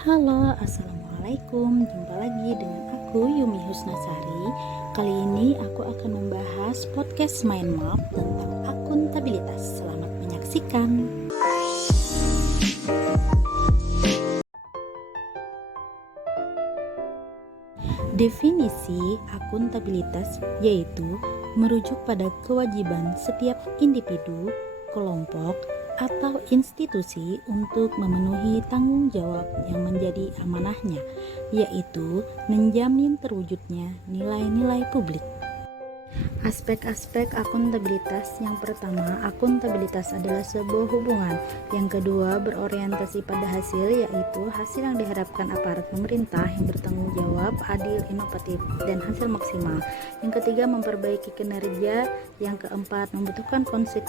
Halo, assalamualaikum. Jumpa lagi dengan aku Yumi Husnasari. Kali ini aku akan membahas podcast Mind Map tentang akuntabilitas. Selamat menyaksikan. Definisi akuntabilitas yaitu merujuk pada kewajiban setiap individu, kelompok, atau institusi untuk memenuhi tanggung jawab yang menjadi amanahnya, yaitu menjamin terwujudnya nilai-nilai publik. Aspek-aspek akuntabilitas: yang pertama, akuntabilitas adalah sebuah hubungan. Yang kedua, berorientasi pada hasil, yaitu hasil yang diharapkan aparat pemerintah yang bertanggung jawab, adil, inovatif, dan hasil maksimal. Yang ketiga, memperbaiki kinerja. Yang keempat, membutuhkan konsep.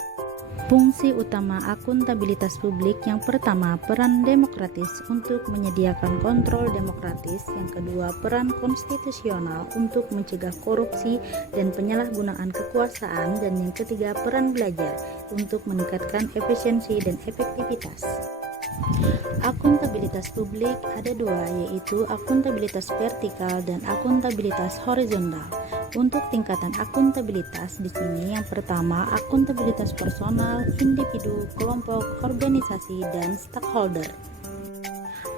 Fungsi utama akuntabilitas publik: yang pertama, peran demokratis untuk menyediakan kontrol demokratis. Yang kedua, peran konstitusional untuk mencegah korupsi dan penyalahgunaan kekuasaan. Dan yang ketiga, peran belajar untuk meningkatkan efisiensi dan efektivitas. Akuntabilitas publik ada dua, yaitu akuntabilitas vertikal dan akuntabilitas horizontal. Untuk tingkatan akuntabilitas di sini, yang pertama, akuntabilitas personal, individu, kelompok, organisasi, dan stakeholder.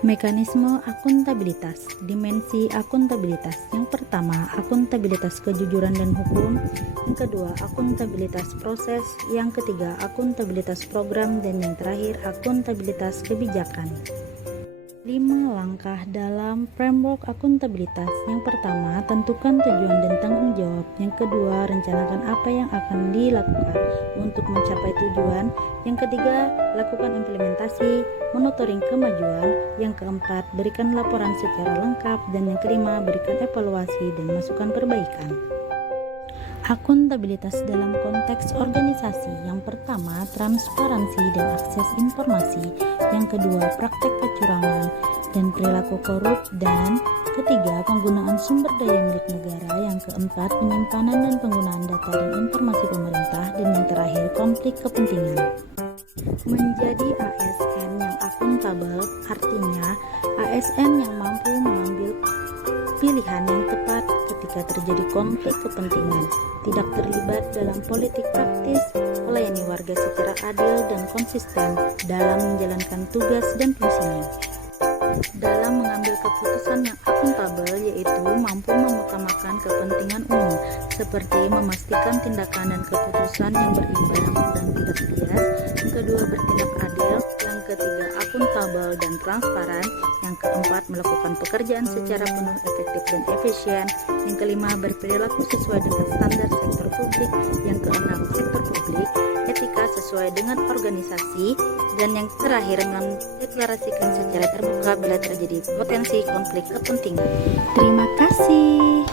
Mekanisme akuntabilitas, dimensi akuntabilitas: yang pertama, akuntabilitas kejujuran dan hukum. Yang kedua, akuntabilitas proses. Yang ketiga, akuntabilitas program. Dan yang terakhir, akuntabilitas kebijakan. 5 langkah dalam framework akuntabilitas. Yang pertama, tentukan tujuan dan tanggung jawab. Yang kedua, rencanakan apa yang akan dilakukan untuk mencapai tujuan. Yang ketiga, lakukan implementasi, monitoring kemajuan. Yang keempat, berikan laporan secara lengkap. Dan yang kelima, berikan evaluasi dan masukan perbaikan. Akuntabilitas dalam konteks organisasi: yang pertama, transparansi dan akses informasi. Yang kedua, praktek kecurangan dan perilaku korup. Dan ketiga, penggunaan sumber daya milik negara. Yang keempat, penyimpanan dan penggunaan data dan informasi pemerintah. Dan yang terakhir, konflik kepentingan. Menjadi ASN yang akuntabel artinya ASN yang mampu mengambil pilihan yang tepat ketika terjadi konflik kepentingan, tidak terlibat dalam politik praktis, melayani warga secara adil dan konsisten dalam menjalankan tugas dan fungsinya. Dalam mengambil keputusan yang akuntabel, yaitu mampu mengutamakan kepentingan umum, seperti memastikan tindakan dan keputusan yang berimbang dan tidak bias. Yang kedua, bertindak adil. Yang ketiga, akuntabel dan transparan. Yang keempat, melakukan pekerjaan secara penuh, efektif dan efisien. Yang kelima, berperilaku sesuai dengan standar sektor publik. Yang keenam, sektor publik, etika sesuai dengan organisasi. Dan yang terakhir, mendeklarasikan secara terbuka bila terjadi potensi konflik kepentingan. Terima kasih.